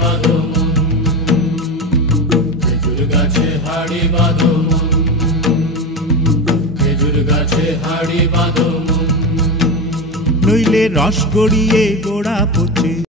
বাঁধো মন, খেজুর গাছে হাড়ি বাঁধো মন, খেজুর গাছে হাড়ি বাঁধো মন, নইলে রস গড়িয়ে গোড়া পচে।